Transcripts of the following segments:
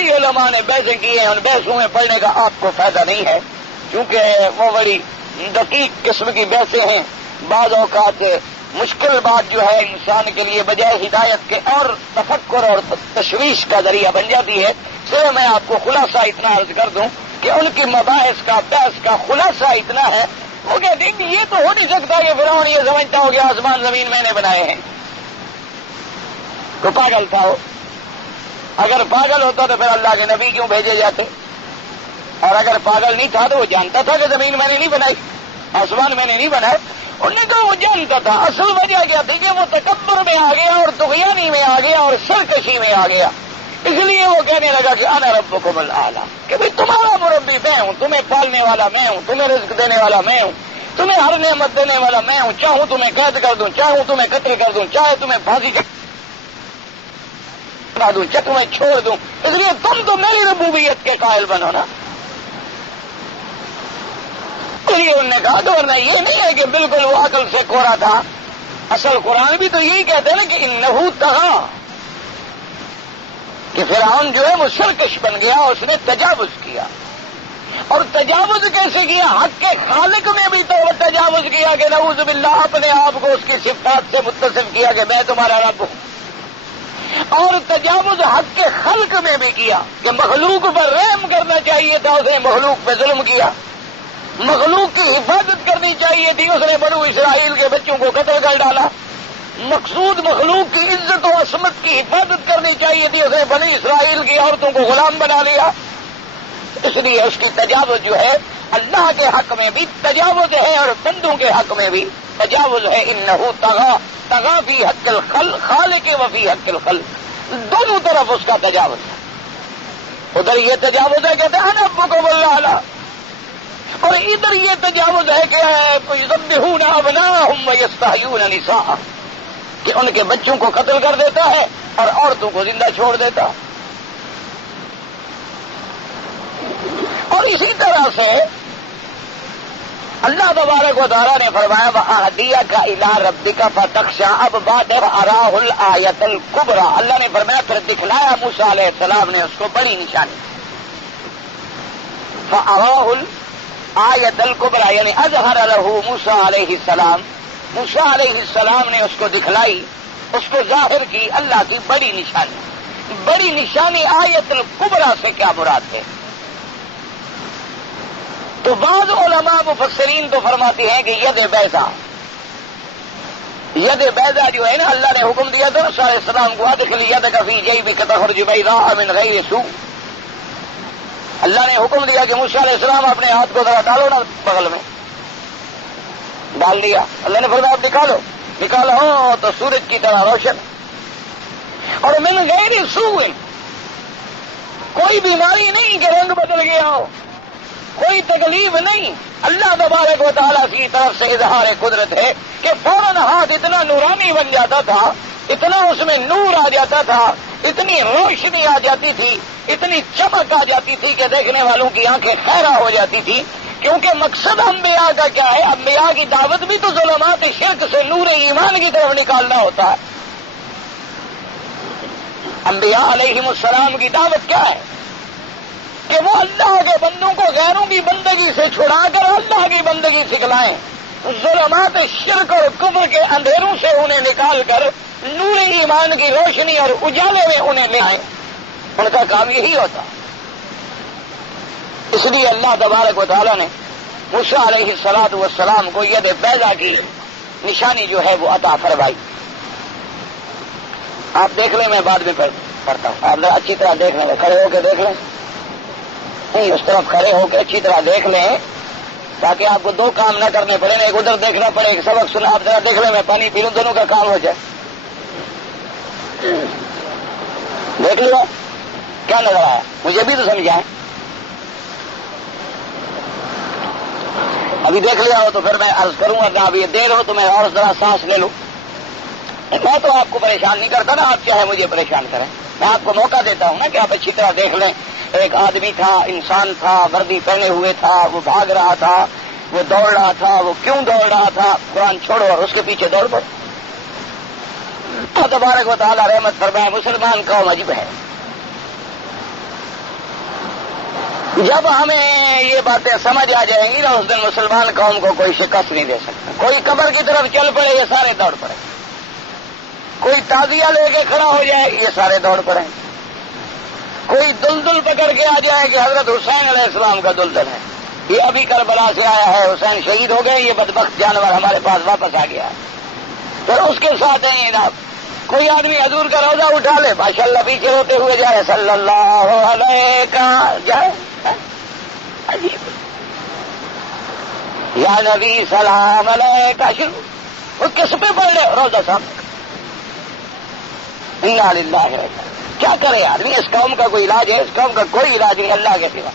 بڑی علماء نے بحثیں کی ہیں، ان بحثوں میں پڑھنے کا آپ کو فائدہ نہیں ہے، کیونکہ وہ بڑی دقیق قسم کی بحثیں ہیں، بعض اوقات مشکل بات جو ہے انسان کے لیے بجائے ہدایت کے اور تفکر اور تشویش کا ذریعہ بن جاتی ہے۔ صرف میں آپ کو خلاصہ اتنا عرض کر دوں کہ ان کی مباحث کا بحث کا خلاصہ اتنا ہے، وہ کہتے ہیں کہ یہ تو ہو نہیں سکتا، یہ فرعون یہ سمجھتا ہو کہ آسمان زمین میں نے بنائے ہیں، تو پاگل تھا وہ۔ اگر پاگل ہوتا تو پھر اللہ کے نبی کیوں بھیجے جاتے؟ اور اگر پاگل نہیں تھا تو وہ جانتا تھا کہ زمین میں نے نہیں بنائی، آسمان میں نے نہیں بنائے۔ انہوں نے کہا وہ جانتا تھا، اصل وجہ کیا تھی کہ وہ تکبر میں آ گیا اور طغیانی میں آ گیا اور سرکشی میں آ گیا، اس لیے وہ کہنے لگا کہ انا ربکم الاعلی، کہ بھئی تمہارا مربی میں ہوں، تمہیں پالنے والا میں ہوں، تمہیں رزق دینے والا میں ہوں، تمہیں ہر نعمت دینے والا میں ہوں، چاہوں تمہیں قید کر دوں، چاہوں تمہیں قتل کر دوں، چاہے تمہیں پھانسی چڑھا دوں، چاہے تمہیں چھوڑ دوں، اس لیے تم تو میری ربوبیت کے قائل بنو نا۔ انہوں نے کہا گورنر یہ نہیں ہے کہ بالکل وہ عقل سے کورا تھا، اصل قرآن بھی تو یہی کہتے ہیں نا کہ انہو طغی، کہ فرعون جو ہے وہ سرکش بن گیا، اس نے تجاوز کیا، اور تجاوز کیسے کیا؟ حق کے خالق میں بھی تو وہ تجاوز کیا کہ نعوذ باللہ، اپنے آپ کو اس کی صفات سے متصف کیا کہ میں تمہارا رب ہوں، اور تجاوز حق کے خلق میں بھی کیا کہ مخلوق پر رحم کرنا چاہیے تھا، اس نے مخلوق پہ ظلم کیا، مخلوق کی حفاظت کرنی چاہیے تھی، اس نے بنو اسرائیل کے بچوں کو قتل کر ڈالا، مقصود مخلوق کی عزت و عصمت کی حفاظت کرنی چاہیے تھی، اس نے بنی اسرائیل کی عورتوں کو غلام بنا لیا۔ اس لیے اس کی تجاوز جو ہے اللہ کے حق میں بھی تجاوز ہے اور بندوں کے حق میں بھی تجاوز ہے۔ انہو طغی، طغی فی حق الخالق و فی حق الخلق، دونوں طرف اس کا تجاوز ہے۔ ادھر یہ تجاوز ہے کہتے ہیں ربکم الاعلی، اور ادھر یہ تجاوز ہے کہ یذبحون ابناءہم ویستحیون نساءہم، کہ ان کے بچوں کو قتل کر دیتا ہے اور عورتوں کو زندہ چھوڑ دیتا۔ اور اسی طرح سے اللہ تبارک و تعالیٰ نے فرمایا وَأَهْدِيَكَ إِلَىٰ رَبِّكَ فَتَخْشَىٰ، اب بات ہے وَأَرَاهُ الْآيَةَ الْكُبْرىٰ، اللہ نے فرمایا پھر دکھلایا موسیٰ علیہ السلام نے اس کو بڑی نشانی، فَأَرَاهُ الْآيَةَ الْكُبْرىٰ، یعنی اظہر لہ موسیٰ علیہ السلام، موسیٰ علیہ السلام نے اس کو دکھلائی، اس کو ظاہر کی اللہ کی بڑی نشانی۔ بڑی نشانی آیت الکبریٰ سے کیا مراد ہے؟ تو بعض علماء مفسرین تو فرماتے ہیں کہ ید بیضا، ید بیضا جو ہے نا، اللہ نے حکم دیا تھا موسیٰ علیہ السلام کو ادخل یدک فی جیبک تخرج بیضاء من غیر سوء، اللہ نے حکم دیا کہ موسیٰ علیہ السلام اپنے ہاتھ کو ذرا ڈالو نا بغل میں، ڈال دیا، اللہ نے فرمایا اب نکالو، نکالا ہو تو سورج کی طرح روشن، اور من غیر سوء، کوئی بیماری نہیں کہ رنگ بدل گیا ہو، کوئی تکلیف نہیں، اللہ تبارک و تعالیٰ کی طرف سے اظہار قدرت ہے کہ فوراً ہاتھ اتنا نورانی بن جاتا تھا، اتنا اس میں نور آ جاتا تھا، اتنی روشنی آ جاتی تھی، اتنی چمک آ جاتی تھی کہ دیکھنے والوں کی آنکھیں خیرہ ہو جاتی تھی، کیونکہ مقصد انبیاء کا کیا ہے؟ انبیاء کی دعوت بھی تو ظلمات شرک سے نور ایمان کی طرف نکالنا ہوتا ہے۔ انبیاء علیہم السلام کی دعوت کیا ہے؟ کہ وہ اللہ کے بندوں کو غیروں کی بندگی سے چھڑا کر اللہ کی بندگی سکھلائیں، ظلمات شرک اور کفر کے اندھیروں سے انہیں نکال کر نور ایمان کی روشنی اور اجالے میں انہیں لے آئیں، ان کا کام یہی ہوتا۔ اس لیے اللہ تبارک و تعالیٰ نے موسیٰ علیہ السلام کو ید بیضا کی نشانی جو ہے وہ عطا فرمائی۔ آپ دیکھ لیں، میں بعد میں پڑھتا ہوں، آپ اچھی طرح دیکھ لیں، کھڑے ہو کے دیکھ لیں، نہیں اس طرف کھڑے ہو کے اچھی طرح دیکھ لیں تاکہ آپ کو دو کام نہ کرنے پڑے، ایک ادھر دیکھنا پڑے، ایک سبق سنا، آپ ذرا دیکھ لیں، میں پانی پی لوں، دونوں کا کام ہو جائے۔ دیکھ لو کیا نظر آیا، مجھے بھی تو سمجھائیں، ابھی دیکھ لیا ہو تو پھر میں عرض کروں گا کہ اب یہ دیر ہو تو میں اور ذرا سانس لے لوں۔ میں تو آپ کو پریشان نہیں کرتا نا، آپ چاہے مجھے پریشان کریں، میں آپ کو موقع دیتا ہوں نا کہ آپ اچھی طرح دیکھ لیں۔ ایک آدمی تھا، انسان تھا، وردی پہنے ہوئے تھا، وہ بھاگ رہا تھا، وہ دوڑ رہا تھا، وہ کیوں دوڑ رہا تھا؟ قرآن چھوڑو اور اس کے پیچھے دوڑ پڑو۔ تبارک و تعالیٰ رحمت فرمائے، مسلمان قوم عجیب ہے، جب ہمیں یہ باتیں سمجھ آ جائیں گی نا اس دن مسلمان قوم کو کوئی شکست نہیں دے سکتا. کوئی قبر کی طرف چل پڑے یہ سارے دوڑ پڑے, کوئی تعزیہ لے کے کھڑا ہو جائے یہ سارے دوڑ پڑے, کوئی دلدل پکڑ کے آ جائے کہ حضرت حسین علیہ السلام کا دلدل ہے, یہ ابھی کربلا سے آیا ہے, حسین شہید ہو گئے, یہ بدبخت جانور ہمارے پاس واپس آ گیا. پھر اس کے ساتھ ہیں جناب کوئی آدمی حضور کا روزہ اٹھا لے, ماشاء اللہ پیچھے ہوتے ہوئے جائے صلی اللہ علیہ کا جائے, عجیب, یا نبی سلام علیہ کا شروع, وہ کس پہ پڑھ لے روزہ صاحب. انا للہ ہے. کیا کرے آدمی, اس قوم کا کوئی علاج ہے؟ اس قوم کا کوئی علاج نہیں اللہ کے سوا.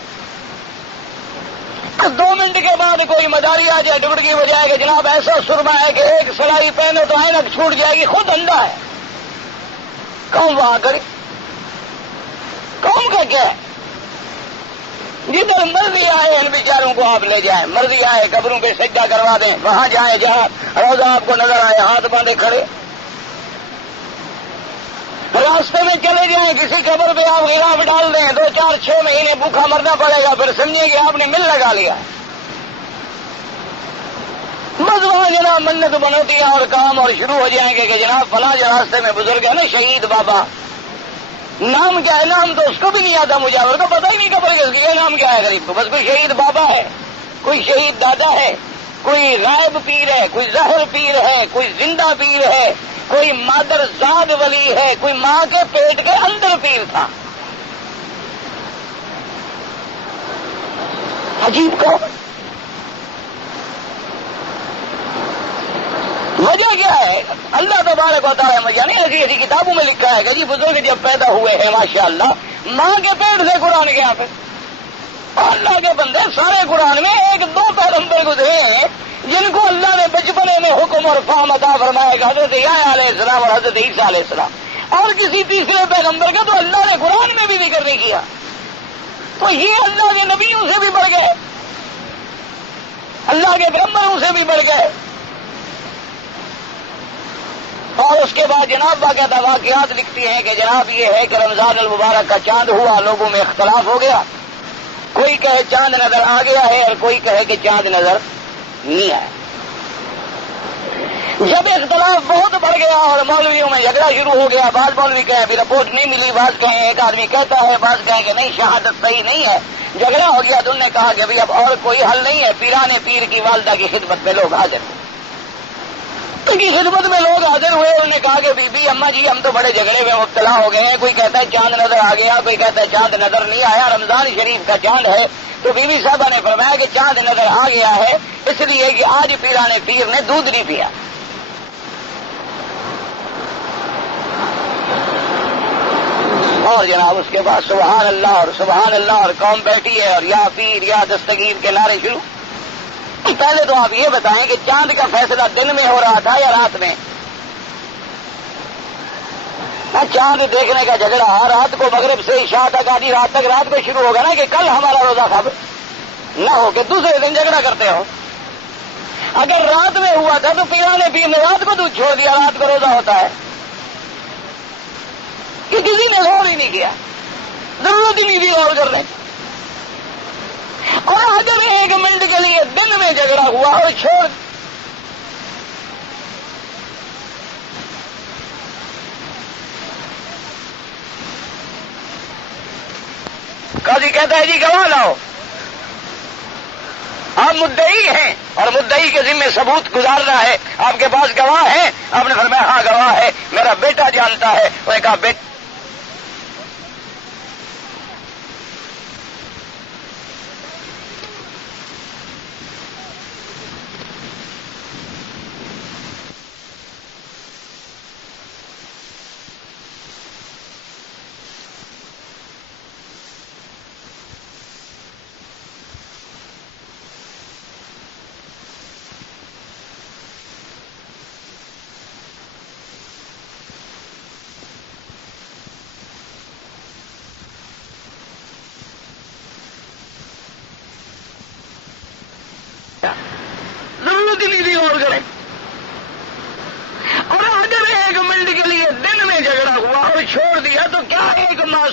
2 منٹ کے بعد کوئی مداری آ جائے ڈبڑکی ہو جائے کہ جناب ایسا سرما ہے کہ ایک سلائی پہنو تو اینک چھوٹ جائے گی, خود اندھا ہے. قوم وہاں کرے, قوم کا کیا ہے؟ جدھر مرضی آئے ان بیچاروں کو آپ لے جائیں, مرضی آئے قبروں پہ سجدہ کروا دیں, وہاں جائیں جہاں روزہ آپ کو نظر آئے ہاتھ باندھے کھڑے. راستے میں چلے جائیں کسی قبر پہ آپ غلاف ڈال دیں, 2 4 6 مہینے بھوکھا مرنا پڑے گا, پھر سمجھیں کہ آپ نے مل لگا لیا. بس وہاں جناب منت بنوتی ہے اور کام اور شروع ہو جائیں گے کہ جناب فلاں جو راستے میں بزرگ ہے نا شہید بابا, نام کیا ہے, نام تو اس کو بھی نہیں آتا, مجاور کو پتہ ہی نہیں قبر کس کی ہے, نام کیا ہے غریب کو, بس کوئی شہید بابا ہے, کوئی شہید دادا ہے, کوئی غائب پیر ہے, کوئی ظاہر پیر ہے, کوئی زندہ پیر ہے, کوئی مادر زاد ولی ہے, کوئی ماں کے پیٹ کے اندر پیر تھا. عجیب کو وجہ کیا ہے؟ اللہ تبارک و تعالیٰ مجھے نہیں ایسی ایسی کتابوں میں لکھا ہے کہ جی بزرگ جب پیدا ہوئے ہیں ماشاءاللہ ماں کے پیٹ سے قرآن کے یہاں پہ, اور اللہ کے بندے سارے قرآن میں 1-2 پیغمبر گزرے ہیں جن کو اللہ نے بچپنے میں حکم اور فہم عطا فرمایا کہ حضرت یحییٰ علیہ السلام اور حضرت عیسیٰ علیہ السلام, اور کسی تیسرے پیغمبر کا تو اللہ نے قرآن میں بھی ذکر نہیں کیا. تو یہ اللہ کے نبیوں سے بھی بڑھ گئے, اللہ کے پیغمبروں سے بھی بڑھ گئے. اور اس کے بعد جناب باقاعدہ واقعات لکھتی ہیں کہ جناب یہ ہے کہ رمضان المبارک کا چاند ہوا, لوگوں میں اختلاف ہو گیا, کوئی کہے چاند نظر آ گیا ہے اور کوئی کہے کہ چاند نظر نہیں آیا. جب اختلاف بہت بڑھ گیا اور مولویوں میں جھگڑا شروع ہو گیا, بعض مولوی کہیں ابھی رپورٹ نہیں ملی, بعض کہیں ایک آدمی کہتا ہے, بعض کہیں کہ نہیں شہادت صحیح نہیں ہے, جھگڑا ہو گیا. تو انہوں نے کہا کہ ابھی اب اور کوئی حل نہیں ہے, پیرانے پیر کی والدہ کی خدمت میں لوگ حاضر ہوئے. ان کی خدمت میں لوگ حاضر ہوئے, انہوں نے کہا کہ بی بی اماں جی ہم تو بڑے جھگڑے میں مبتلا ہو گئے ہیں, کوئی کہتا ہے چاند نظر آ گیا, کوئی کہتا ہے چاند نظر نہیں آیا, رمضان شریف کا چاند ہے. تو بی بی صاحبہ نے فرمایا کہ چاند نظر آ گیا ہے اس لیے کہ آج پیرانے پیر نے دودھ نہیں پیا. اور جناب اس کے بعد سبحان اللہ اور قوم بیٹھی ہے اور یا پیر یا دستگیر کے نعرے شروع. پہلے تو آپ یہ بتائیں کہ چاند کا فیصلہ دن میں ہو رہا تھا یا رات میں؟ چاند دیکھنے کا جھگڑا رات کو مغرب سے عشاء تک آدھی رات تک رات کو شروع ہوگا نا کہ کل ہمارا روزہ خب نہ ہو کہ دوسرے دن جھگڑا کرتے ہو. اگر رات میں ہوا تھا تو پیرانے پیر نے رات کو دودھ چھوڑ دیا, رات کو روزہ ہوتا ہے کہ کسی نے غور ہی نہیں کیا, ضرورت ہی نہیں تھی غور کرنے. اور اگر 1 منٹ کے لیے دن میں جھگڑا ہوا اور چھوڑ قاضی کہتا ہے جی گواہ لاؤ, آپ مدعی ہیں اور مدعی کے ذمہ ثبوت گزارنا ہے, آپ کے پاس گواہ ہیں؟ آپ نے فرمایا ہاں گواہ ہے, میرا بیٹا جانتا ہے. انہوں نے کہا بیٹا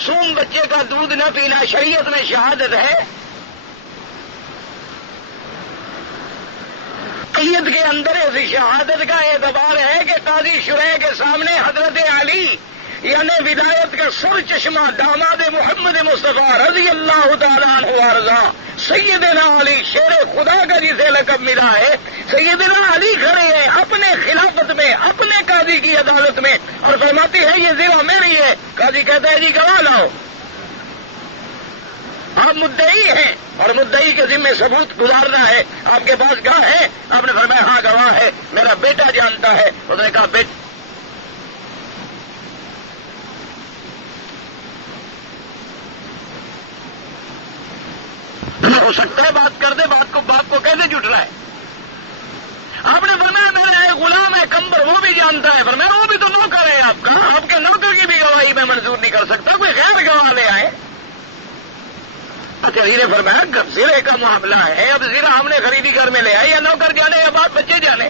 معصوم بچے کا دودھ نہ پینا شریعت میں شہادت ہے؟ عید کے اندر اس شہادت کا اعتبار ہے کہ قاضی شرح کے سامنے حضرت علی یعنی ولایت کا سر چشمہ داماد محمد مصطفیٰ رضی اللہ تعالیٰ عنہ وارضا سیدنا علی شیر خدا کا جسے لقب ملا ہے، سیدنا علی کھڑے ہیں اپنے خلافت میں اپنے قاضی کی عدالت میں اور فرماتے ہیں یہ ضلع میری ہے۔ قاضی کہتا ہے جی گواہ لاؤ، آپ مدعی ہیں اور مدعی کے ذمہ ثبوت گزارنا ہے، آپ کے پاس گواہ ہے؟ آپ نے فرمایا ہاں گواہ ہے، میرا بیٹا جانتا ہے۔ اس نے کہا بیٹا ہو سکتا ہے بات کر دے، باپ کو کیسے جھٹ رہا ہے؟ آپ نے فرمایا میرا ایک غلام ہے کمبر، وہ بھی جانتا ہے۔ فرمایا وہ بھی تو نوکر ہے آپ کا، آپ کے نوکر کی بھی گواہی میں منظور نہیں کر سکتا، کوئی غیر گواہ لے آئے۔ اچھا نے فرمایا زرے کا معاملہ ہے، اب زرہ ہم نے خریدی گھر میں لے آئے یا نوکر جانے یا بات بچے جانے۔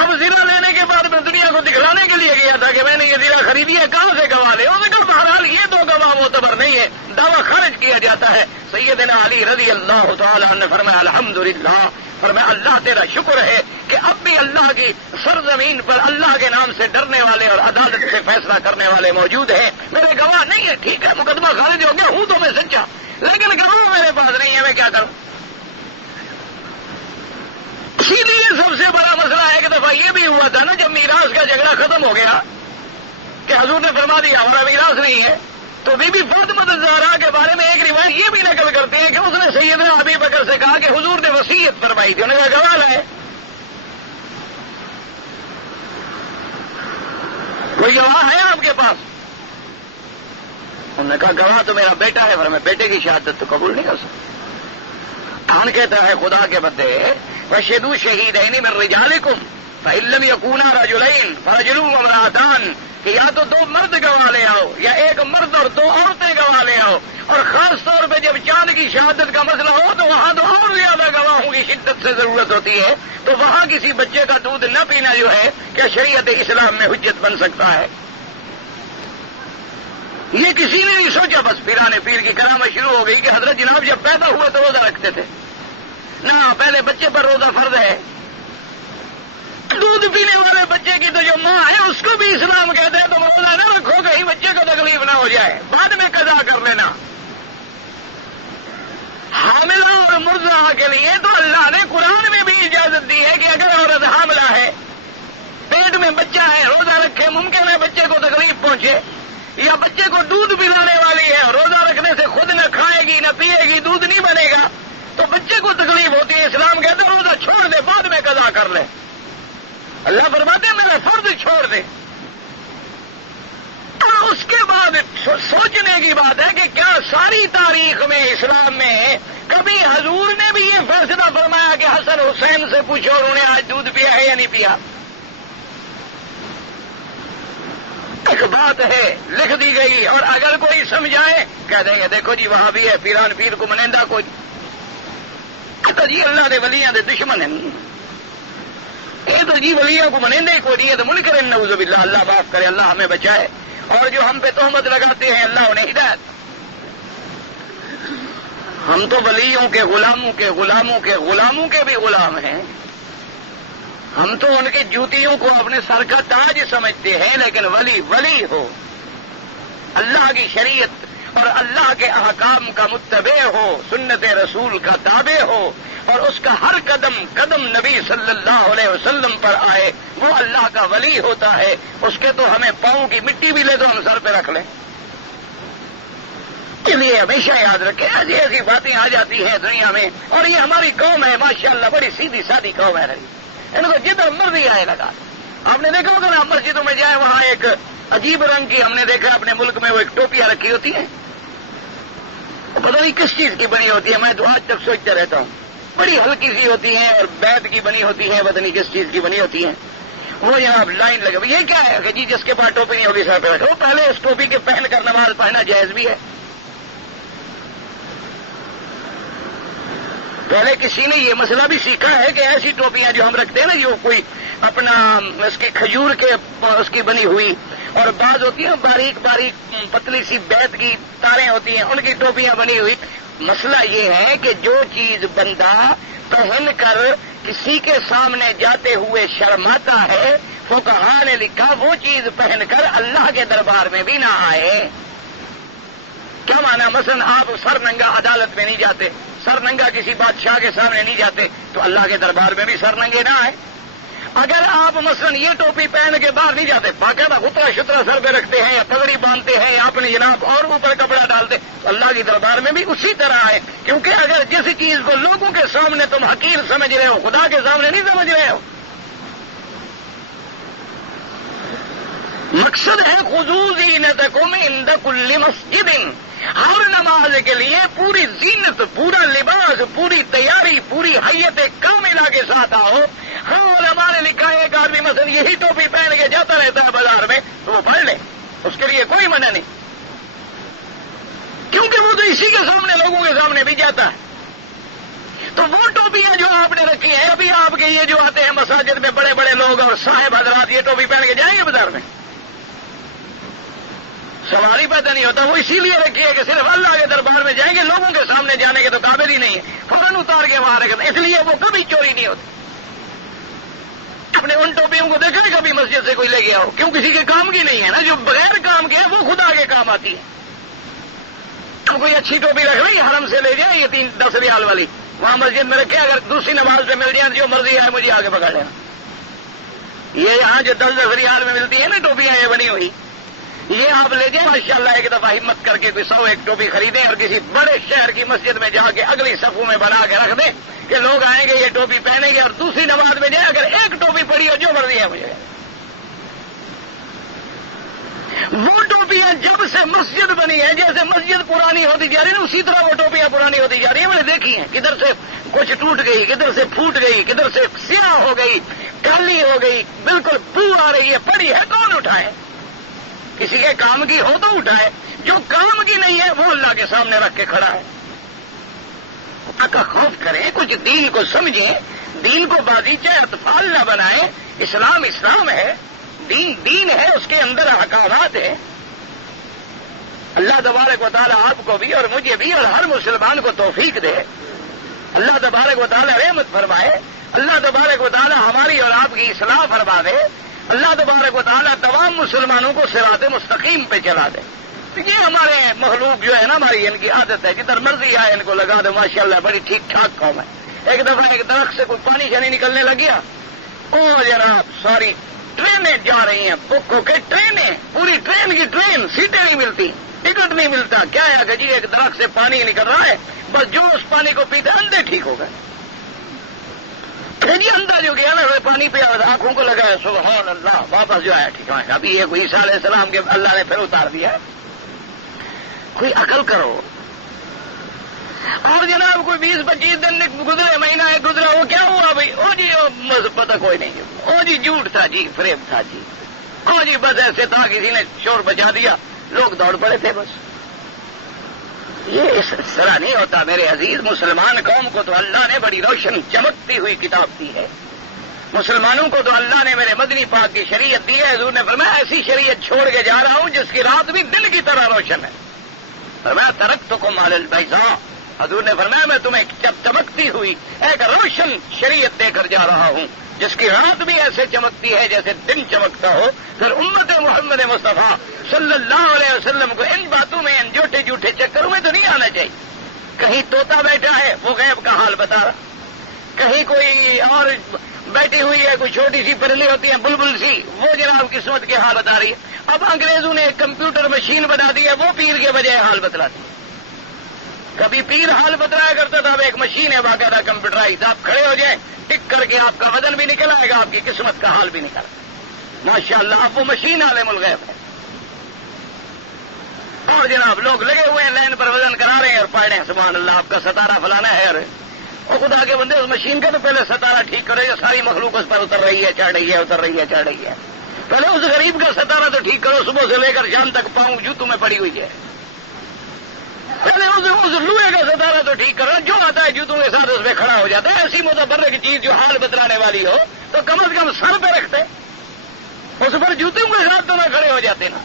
اب زرہ لینے کے بعد میں دنیا کو دکھلانے کے لیے گیا تھا کہ میں نے یہ زرہ خریدی ہے، کہاں سے گواہ لے؟ انہوں نے کہا بہرحال یہ تو گواہ معتبر نہیں ہے، دعویٰ خارج کیا جاتا ہے۔ سیدنا علی رضی اللہ تعالیٰ عنہ نے فرمایا الحمدللہ، فرمایا اللہ تیرا شکر ہے کہ اب بھی اللہ کی سرزمین پر اللہ کے نام سے ڈرنے والے اور عدالت سے فیصلہ کرنے والے موجود ہیں۔ میرے گواہ نہیں ہے، ٹھیک ہے مقدمہ خارج ہو گیا، ہوں تو میں سچا، لیکن گواہ میرے پاس نہیں ہے، میں کیا کروں؟ اسی لیے سب سے بڑا مسئلہ ہے کہ دفعہ یہ بھی ہوا تھا نا جب میراث کا جھگڑا ختم ہو گیا کہ حضور نے فرما دیا ہمارا میراث نہیں ہے، تو بی بی فاطمہ الزہرا کے بارے میں ایک روایت یہ بھی نقل کرتے ہیں کہ اس نے سیدنا ابی بکر سے کہا کہ حضور نے وصیت فرمائی تھی، انہوں نے کہا گواہ لائے۔ کوئی گواہ ہے آپ کے پاس؟ انہوں نے کہا گواہ تو میرا بیٹا ہے، پر میں بیٹے کی شہادت تو قبول نہیں کر سکتا۔ کان کہتا ہے خدا کے بندے وشہدوا شہیدین من رجالکم فإن لم یکونا رجلین فرجل وامرأتان، کہ یا تو دو مرد گواہ لے آؤ یا ایک مرد اور دو عورتیں گواہ لے آؤ، اور خاص طور پہ جب چاند کی شہادت کا مسئلہ ہو تو وہاں تو اور زیادہ گواہوں کی شدت سے ضرورت ہوتی ہے، تو وہاں کسی بچے کا دودھ نہ پینا جو ہے کیا شریعت اسلام میں حجت بن سکتا ہے؟ یہ کسی نے نہیں سوچا، بس پیرانے پیر کی کرامت شروع ہو گئی کہ حضرت جناب جب پیدا ہوئے تو روزہ رکھتے تھے نہ، پہلے بچے پر روزہ فرض ہے۔ دودھ پینے والے بچے کی تو جو ماں ہے اس کو بھی اسلام کہتے ہیں تم روزہ نہ رکھو کہیں بچے کو تکلیف نہ ہو جائے، بعد میں قضا کر لینا۔ حاملہ اور مرضعہ کے لیے تو اللہ نے قرآن میں بھی اجازت دی ہے کہ اگر عورت حاملہ ہے، پیٹ میں بچہ ہے، روزہ رکھے، ممکن ہے بچے کو تکلیف پہنچے، یا بچے کو دودھ پلانے والی ہے، روزہ رکھنے سے خود نہ کھائے گی نہ پیے گی، دودھ نہیں بنے گا تو بچے کو تکلیف ہوتی ہے، اسلام کہتے ہیں روزہ چھوڑ دے، بعد میں قضا کر لے۔ اللہ فرماتے ہیں میرا فرض چھوڑ دے۔ اور اس کے بعد سوچنے کی بات ہے کہ کیا ساری تاریخ میں اسلام میں کبھی حضور نے بھی یہ فیصلہ فرمایا کہ حسن حسین سے پوچھو انہوں نے آج دودھ پیا ہے یا نہیں پیا؟ ایک بات ہے لکھ دی گئی، اور اگر کوئی سمجھائے کہہ دیں گے دیکھو جی وہاں بھی ہے پیران پیر کو منیندہ کوئی تو جی اللہ دے ولیاں دے دشمن ہیں، یہ تو جی ولیوں کو منیندے ہی کوئی نہیں ہے تو منکر نعوذ باللہ، اللہ معاف کرے، اللہ ہمیں بچائے، اور جو ہم پہ تہمت لگاتے ہیں اللہ انہیں ہدایت۔ ہم تو ولیوں کے غلاموں کے غلاموں کے غلاموں کے بھی غلام ہیں، ہم تو ان کی جوتیوں کو اپنے سر کا تاج سمجھتے ہیں، لیکن ولی ولی ہو، اللہ کی شریعت اور اللہ کے احکام کا متبع ہو، سنت رسول کا تابع ہو، اور اس کا ہر قدم قدم نبی صلی اللہ علیہ وسلم پر آئے، وہ اللہ کا ولی ہوتا ہے۔ اس کے تو ہمیں پاؤں کی مٹی بھی لے تو ہم سر پہ رکھ لیں۔ اس لیے ہمیشہ یاد رکھیں ایسی ایسی باتیں آ جاتی ہیں دنیا میں، اور یہ ہماری قوم ہے ماشاءاللہ بڑی سیدھی سادی قوم ہے، ان کو جدھر مرضی آئے لگا۔ آپ نے دیکھا ہوگا نا مسجدوں میں جائیں وہاں ایک عجیب رنگ کی، ہم نے دیکھا اپنے ملک میں وہ ایک ٹوپیاں رکھی ہوتی ہیں، پتہ نہیں کس چیز کی بنی ہوتی ہے، میں تو آج تک سوچتا رہتا ہوں، بڑی ہلکی سی ہوتی ہیں اور بیت کی بنی ہوتی ہے، پتہ نہیں کس چیز کی بنی ہوتی ہیں، وہ یہاں لائن لگے، یہ کیا ہے کہ جی جس کے پاس ٹوپی نہیں ہوگی سر پہ رکھو۔ وہ پہلے اس ٹوپی کے پہن کر نماز پڑھنا جائز بھی ہے، پہلے کسی نے یہ مسئلہ بھی سیکھا ہے کہ ایسی ٹوپیاں جو ہم رکھتے ہیں نا جو کوئی اپنا اس کی کھجور کے اس کی بنی ہوئی اور بعض ہوتی ہیں باریک باریک پتلی سی بیت کی تاریں ہوتی ہیں، ان کی ٹوپیاں بنی ہوئی. مسئلہ یہ ہے کہ جو چیز بندہ پہن کر کسی کے سامنے جاتے ہوئے شرماتا ہے، فقہاء نے لکھا وہ چیز پہن کر اللہ کے دربار میں بھی نہ آئے. کیا مانا؟ مثلا آپ سر ننگا عدالت میں نہیں جاتے، سر ننگا کسی بادشاہ کے سامنے نہیں جاتے، تو اللہ کے دربار میں بھی سر ننگے نہ آئے. اگر آپ مثلا یہ ٹوپی پہن کے باہر نہیں جاتے، باقاعدہ خطرہ شترا سر پہ رکھتے ہیں یا پگڑی باندھتے ہیں یا اپنی جناب اور اوپر کپڑا ڈالتے، تو اللہ کے دربار میں بھی اسی طرح آئے. کیونکہ اگر جس چیز کو لوگوں کے سامنے تم حقیر سمجھ رہے ہو، خدا کے سامنے نہیں سمجھ رہے ہو. مقصد ہے خذوا زینتکم عند کل مسجد. ہر نماز کے لیے پوری زینت، پورا لباس، پوری تیاری، پوری حیت کاملہ کے ساتھ آؤ. ہاں علماء نے لکھا ہے ایک آدمی مثلا یہی ٹوپی پہن کے جاتا رہتا ہے بازار میں، تو وہ پڑھ لے، اس کے لیے کوئی منع نہیں، کیونکہ وہ تو اسی کے سامنے لوگوں کے سامنے بھی جاتا ہے. تو وہ ٹوپیاں جو آپ نے رکھی ہیں، ابھی آپ کے یہ جو آتے ہیں مساجد میں بڑے بڑے لوگ اور صاحب حضرات یہ ٹوپی پہن کے جائیں گے بازار میں، سواری پیدا نہیں ہوتا. وہ اسی لیے رکھی ہے کہ صرف اللہ کے دربار میں جائیں گے، لوگوں کے سامنے جانے کے تو قابل ہی نہیں ہے، فوراً اتار کے وہاں رکھتے. اس لیے وہ کبھی چوری نہیں ہوتی. اپنے ان ٹوپیوں کو دیکھیں کبھی مسجد سے کوئی لے گیا ہو، کیوں؟ کسی کے کام کی نہیں ہے نا. جو بغیر کام کے ہے وہ خدا کے کام آتی ہے. تو کوئی اچھی ٹوپی رکھ رہی حرم سے لے جائے، یہ 10 ریال والی وہاں مسجد میں رکھے، اگر دوسری نماز پہ مل جائے جو مرضی ہے مجھے آگے پکڑ لینا. یہ یہاں جو 10 ریال میں ملتی ہے نا ٹوپیاں یہ بنی ہوئی، یہ آپ لے جائیں ماشاءاللہ ایک دفعہ ہمت کر کے کوئی 100 ٹوپی خریدیں اور کسی بڑے شہر کی مسجد میں جا کے اگلی صفوں میں بنا کے رکھ دیں کہ لوگ آئیں گے یہ ٹوپی پہنیں گے، اور دوسری نماز میں جائیں اگر ایک ٹوپی پڑی ہو جو مرضی ہے مجھے. وہ ٹوپیاں جب سے مسجد بنی ہے، جیسے مسجد پرانی ہوتی جا رہی ہے اسی طرح وہ ٹوپیاں پرانی ہوتی جا رہی ہیں. میں نے دیکھی ہیں کدھر سے کچھ ٹوٹ گئی، کدھر سے پھوٹ گئی، کدھر سے سیاہ ہو گئی، کالی ہو گئی، بالکل بو آ رہی ہے. پڑی ہے کون اٹھائے؟ کسی کے کام کی ہو تو اٹھائے، جو کام کی نہیں ہے وہ اللہ کے سامنے رکھ کے کھڑا ہے. اللہ کا خوف کریں، کچھ دین کو سمجھیں، دین کو بازیچہ اطفال نہ بنائیں. اسلام اسلام ہے، دین دین ہے، اس کے اندر احکامات ہیں. اللہ تبارک و تعالیٰ آپ کو بھی اور مجھے بھی اور ہر مسلمان کو توفیق دے. اللہ تبارک و تعالیٰ رحمت فرمائے. اللہ تبارک و تعالیٰ ہماری اور آپ کی اصلاح فرما دے. اللہ تبارک و تعالیٰ تمام مسلمانوں کو صراط مستقیم پہ چلا دے. یہ ہمارے مخلوق جو ہے نا، ہماری ان کی عادت ہے جدھر مرضی آئے ان کو لگا دے. ماشاءاللہ بڑی ٹھیک ٹھاک قوم ہے. ایک دفعہ ایک درخت سے کوئی پانی شانی نکلنے لگ گیا، او جناب ساری ٹرینیں جا رہی ہیں بک ہو کے، ٹرینیں پوری ٹرین کی ٹرین، سیٹیں نہیں ملتی، ٹکٹ نہیں ملتا. کیا ہے کہ جی ایک درخت سے پانی نکل رہا ہے، بس جو اس پانی کو پیتے اندھے ٹھیک ہو گئے. پھر یہ اندر جو گیا نا پانی پہ آنکھوں کو لگا سبحان اللہ، واپس جو ہے ٹھیک ہے. ابھی یہ کوئی عیسیٰ علیہ السلام کے اللہ نے پھر اتار دیا ہے. کوئی عقل کرو. اور جناب کوئی 20-25 دن گزرے، مہینہ ہے گزرا، وہ کیا ہوا بھائی؟ او جی پتہ کوئی نہیں، او جی جھوٹ تھا جی، فریب تھا جی، او جی بس ایسے تھا، کسی نے شور بچا دیا، لوگ دوڑ پڑے تھے. بس یہ اس طرح نہیں ہوتا میرے عزیز. مسلمان قوم کو تو اللہ نے بڑی روشن چمکتی ہوئی کتاب دی ہے. مسلمانوں کو تو اللہ نے میرے مدنی پاک کی شریعت دی ہے. حضور نے فرمایا ایسی شریعت چھوڑ کے جا رہا ہوں جس کی رات بھی دن کی طرح روشن ہے. فرمایا ترکتکم علی البیضاء، حضور نے فرمایا میں تمہیں چمکتی ہوئی ایک روشن شریعت دے کر جا رہا ہوں جس کی رات بھی ایسے چمکتی ہے جیسے دن چمکتا ہو. پھر امت محمد مصطفیٰ صلی اللہ علیہ وسلم کو ان باتوں میں، ان جھوٹے جھوٹے چکروں میں تو نہیں آنا چاہیے. کہیں طوطا بیٹھا ہے وہ غیب کا حال بتا رہا، کہیں کوئی اور بیٹھی ہوئی ہے، کوئی چھوٹی سی پرلی ہوتی ہے بلبل سی، وہ جناب قسمت کے حال بتا رہی ہے. اب انگریزوں نے ایک کمپیوٹر مشین بنا دی ہے، وہ پیر کے بجائے حال بتلاتی ہے. کبھی پیر حال بتلایا کرتا تھا، اب ایک مشین ہے باقاعدہ کمپیوٹرائز، آپ کھڑے ہو جائیں ٹک کر کے آپ کا وزن بھی نکل آئے گا، آپ کی قسمت کا حال بھی نکل آئے گا. ماشاءاللہ اب وہ مشین عالم الغیب ہے. اور جناب لوگ لگے ہوئے ہیں لائن پر وزن کرا رہے ہیں اور پڑھ رہے ہیں سبحان اللہ آپ کا ستارہ فلانا ہے. اور خدا کے بندے اس مشین کا تو پہلے ستارہ ٹھیک کرے گا. ساری مخلوق اس پر اتر رہی ہے، چڑھ رہی ہے، اتر رہی ہے، چڑھ رہی ہے. پہلے اس غریب کا ستارہ تو ٹھیک کرو، صبح سے لے کر شام تک پاؤں جوتوں میں پڑی ہوئی ہے. پہلے اس لوہے کا ستارہ تو ٹھیک کرو، جو آتا ہے جوتوں کے ساتھ اس پہ کھڑا ہو جاتا ہے. ایسی متبرک چیز جو حال بتلانے والی ہو تو کم از کم سر پہ رکھتے. اس پر جوتوں کے ساتھ تو نہ کھڑے ہو جاتے نا.